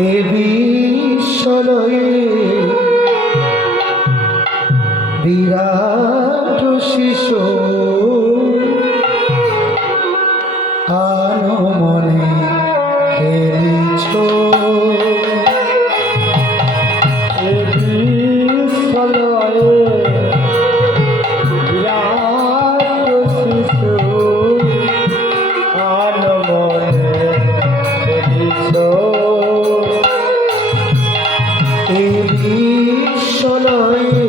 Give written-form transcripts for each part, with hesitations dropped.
এ বিশ্বলয়ে বিরাট শিশু আনো মনে খেলিছ এ বিশ্বলয়ে বিরাট শিশু আনো মনে খেলিছ এ বিশ্বলয়ে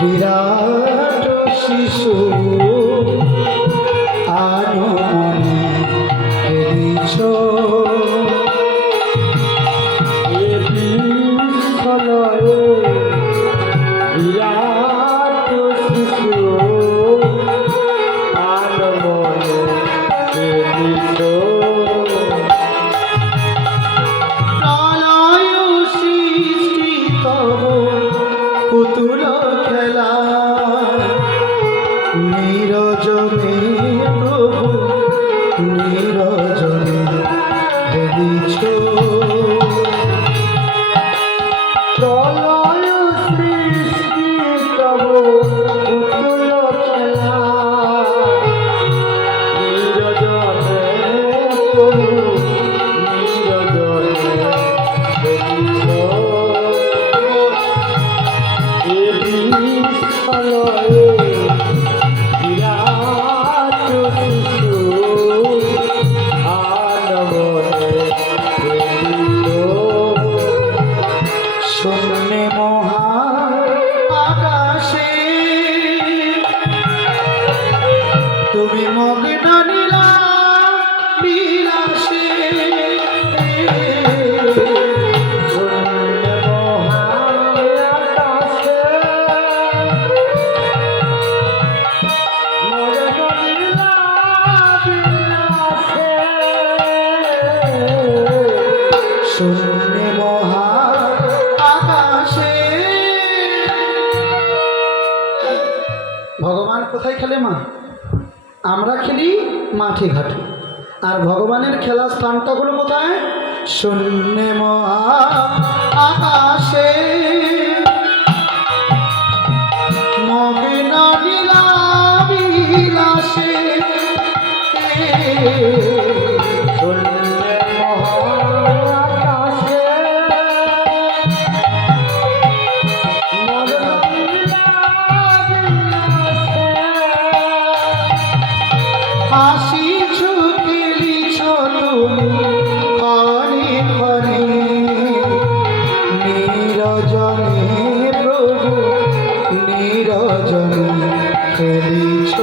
বিরাট শিশু আনো মনে খেলিছ এ বিশ্বলয়ে বিরাট শিশু আনো মনে খেলিছ পুতুল খেলা নিরজনে প্রভু নিরজনে খেলিছ প্রলয় সৃষ্টি তব পুতুল খেলা নিরজনে প্রভু নিরজনে খেলিছ শূন্যে মহা আকাশে তুমি মগ্ন নীলা বিলাসে শূন্যে মহা আকাশে মগ্ন নীলা বিলাসে শূন্যে মহা ভগবান কোথায় খেলে মা? আমরা খেলি মাঠে ঘাটে, আর ভগবানের খেলা স্থানটা হলো কোথায়? শূন্যে মহা আকাশে মগ্ন নীলা বিলাসে শূন্যে মহা আকাশে হাসিছ খেলিছ তুমি ক্ষণে ক্ষণে নিরজনে প্রভু নিরজনে খেলিছ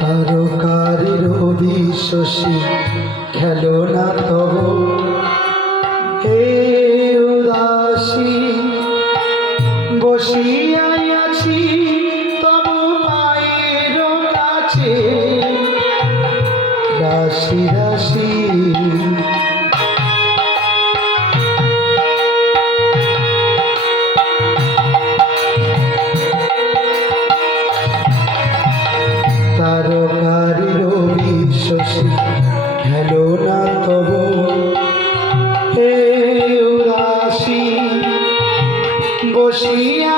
তারকারির বিশ্বসী খেলো না তব হে উদাসী বসিয়াই আছি তব পায়ের কাছে রাশি রাশি তারকারির বিশ্বসী খেলো না তব হে উদাসী বসিয়া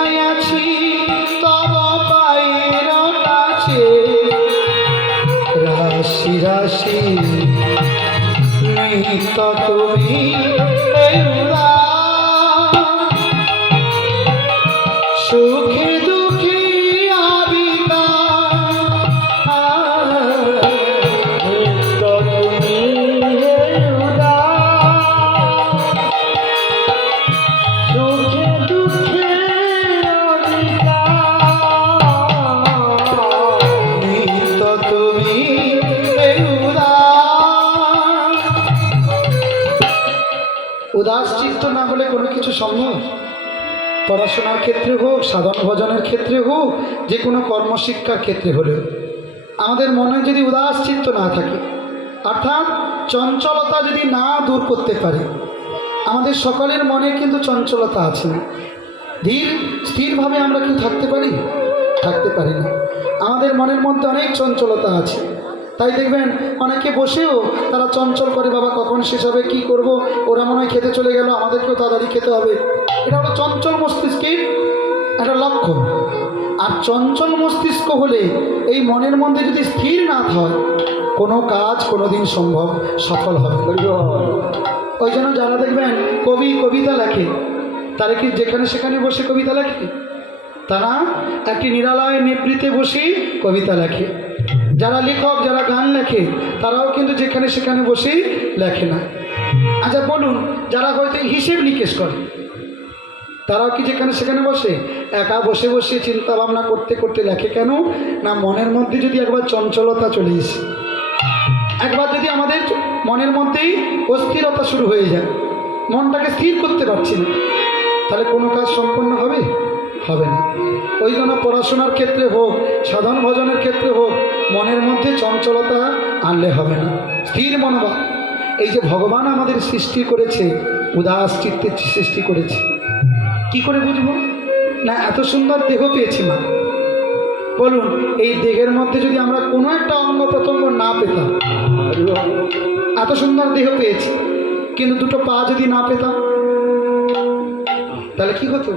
উদাস চিত্ত না হলে কোনো কিছু সম্ভব? পড়াশোনার ক্ষেত্রে হোক, সাধন ভজনের ক্ষেত্রে হোক, যে কোনো কর্মশিক্ষার ক্ষেত্রে হলেও আমাদের মনে যদি উদাস চিত্ত না থাকে, অর্থাৎ চঞ্চলতা যদি না দূর করতে পারি, আমাদের সকলের মনে কিন্তু চঞ্চলতা আছে না। ধীর স্থিরভাবে আমরা কি থাকতে পারি? থাকতে পারি না। আমাদের মনের মধ্যে অনেক চঞ্চলতা আছে। তাই দেখবেন অনেকে বসেও তারা চঞ্চল করে, বাবা কখন শেষ হবে, কী করব, ওরা মনে হয় খেতে চলে গেল, আমাদেরকেও তাড়াতাড়ি খেতে হবে। এটা হলো চঞ্চল মস্তিষ্কের একটা লক্ষণ। আর চঞ্চল মস্তিষ্ক হলে এই মনের মধ্যে যদি স্থির না হয়, কোনো কাজ কোনো দিন সফল হবে। ওই জন্য যারা দেখবেন কবিতা লেখে, তারা কি যেখানে সেখানে বসে কবিতা লেখে? তারা একটি নিরালয় নিবৃত্তে বসে কবিতা লেখে। যারা লেখক, যারা গান লেখে, তারাও কিন্তু যেখানে সেখানে বসে লেখে না। আচ্ছা বলুন, যারা হয়তো হিসেব নিকেশ করে, তারাও কি যেখানে সেখানে বসে? একা বসে বসে চিন্তা ভাবনা করতে করতে লেখে কেন? না, মনের মধ্যে যদি একবার চঞ্চলতা চলে এসে, একবার যদি আমাদের মনের মধ্যেই অস্থিরতা শুরু হয়ে যায়, মনটাকে স্থির করতে পারছি না, তাহলে কোনো কাজ সম্পন্ন হবে? হবে না। ওই জন্য পড়াশোনার ক্ষেত্রে হোক, সাধন ভজনের ক্ষেত্রে হোক, মনের মধ্যে চঞ্চলতা আনলে হবে না, স্থির মনোভাব। এই যে ভগবান আমাদের সৃষ্টি করেছে, উদাস চিত্তের সৃষ্টি করেছে, কি করে বুঝবো? না, এত সুন্দর দেহ পেয়েছি মা, বলুন এই দেহের মধ্যে যদি আমরা কোনো একটা অঙ্গ প্রত্যঙ্গ না পেতাম, এত সুন্দর দেহ পেয়েছি কিন্তু দুটো পা যদি না পেতাম, তাহলে কি হতো?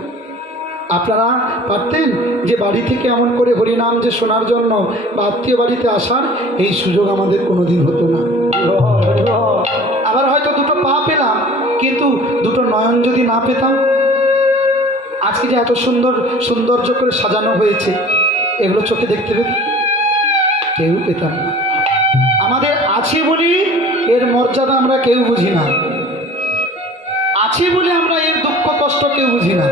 আপনারা পারতেন যে বাড়ি থেকে এমন করে হরিনাম যে শোনার জন্য বা আত্মীয় বাড়িতে আসার এই সুযোগ আমাদের কোনো দিন হতো না। আবার হয়তো দুটো পা পেলাম কিন্তু দুটো নয়ন যদি না পেতাম, আজকে যে এত সৌন্দর্য করে সাজানো হয়েছে, এগুলো চোখে দেখতে পেতাম? কেউ পেতাম না। আমাদের আছে বলি এর মর্যাদা আমরা কেউ বুঝি না, আছে বলে আমরা এর দুঃখ কষ্ট কেউ বুঝি না।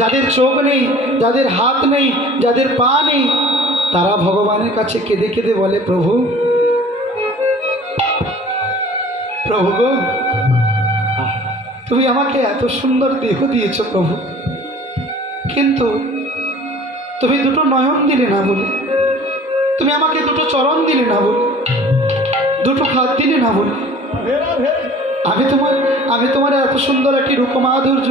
যাদের চোখ নেই, যাদের হাত নেই, যাদের পা নেই, তারা ভগবানের কাছে কেঁদে কেঁদে বলে, প্রভু প্রভু গো, তুমি আমাকে এত সুন্দর দেহ দিয়েছ প্রভু, কিন্তু তুমি দুটো নয়ন দিলে না বলে, তুমি আমাকে দুটো চরণ দিলে না বলে, দুটো হাত দিলে না বলে, আমি তোমার এত সুন্দর একটি রূপমাধুর্য,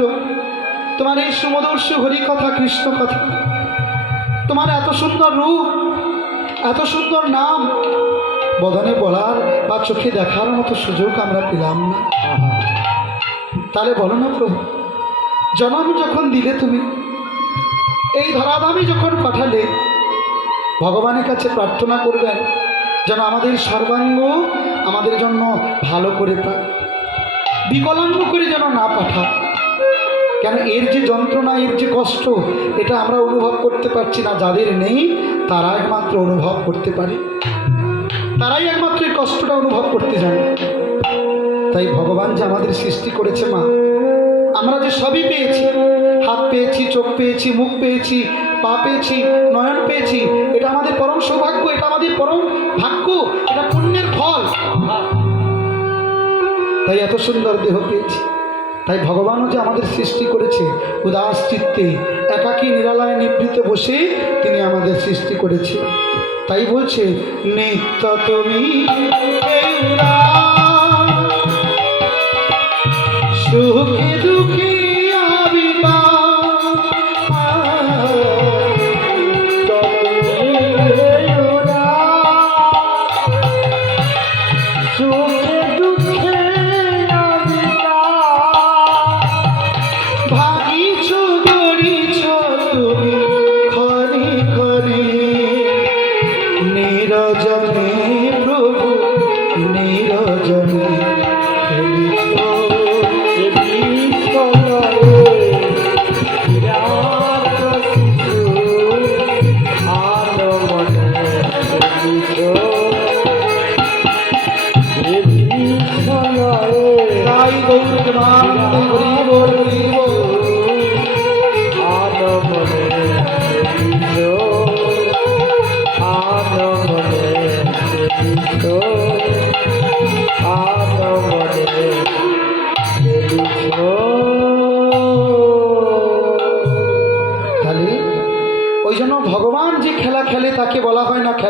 তোমার এই সুমদর্শ হরি কথা, কৃষ্ণ কথা, তোমার এত সুন্দর রূপ, এত সুন্দর নাম বদনে বলার বা চোখে দেখার মতো সুযোগ আমরা পেলাম না। তাহলে বলো না প্রভু, জন্ম যখন দিলে তুমি, এই ধরাধামে যখন পাঠালে, ভগবানের কাছে প্রার্থনা করবেন যেন আমাদের সর্বাঙ্গ আমাদের জন্য ভালো করে পায়, বিকলাঙ্গ করে যেন না পাঠায়। কেন? এর যে যন্ত্রণা, এর যে কষ্ট, এটা আমরা অনুভব করতে পারছি না। যাদের নেই তারা একমাত্র অনুভব করতে পারে, তারাই একমাত্র এই কষ্টটা অনুভব করতে জানে। তাই ভগবান যে আমাদের সৃষ্টি করেছে মা, আমরা যে সবই পেয়েছি, হাত পেয়েছি, চোখ পেয়েছি, মুখ পেয়েছি, পা পেয়েছি, নয়ন পেয়েছি, এটা আমাদের পরম সৌভাগ্য, এটা আমাদের পরম ভাগ্য, এটা পুণ্যের ফল। তাই এত সুন্দর দেহ পেয়েছি। তাই ভগবানও যে আমাদের সৃষ্টি করেছে উদাস চিত্তে, একাকী নিরালয় নিবৃত্তে বসে তিনি আমাদের সৃষ্টি করেছে। তাই বলছে, নিত্য তুমি সুখে দুঃখে আবিবা, সুখে দুঃখে আবিবা, ভাগিছ গড়িছ তুমি খনি খনি, নিরজনে প্রভু নিরজনে ভগবান যে খেলা খেলে তাকে বলা হয় না খেলা।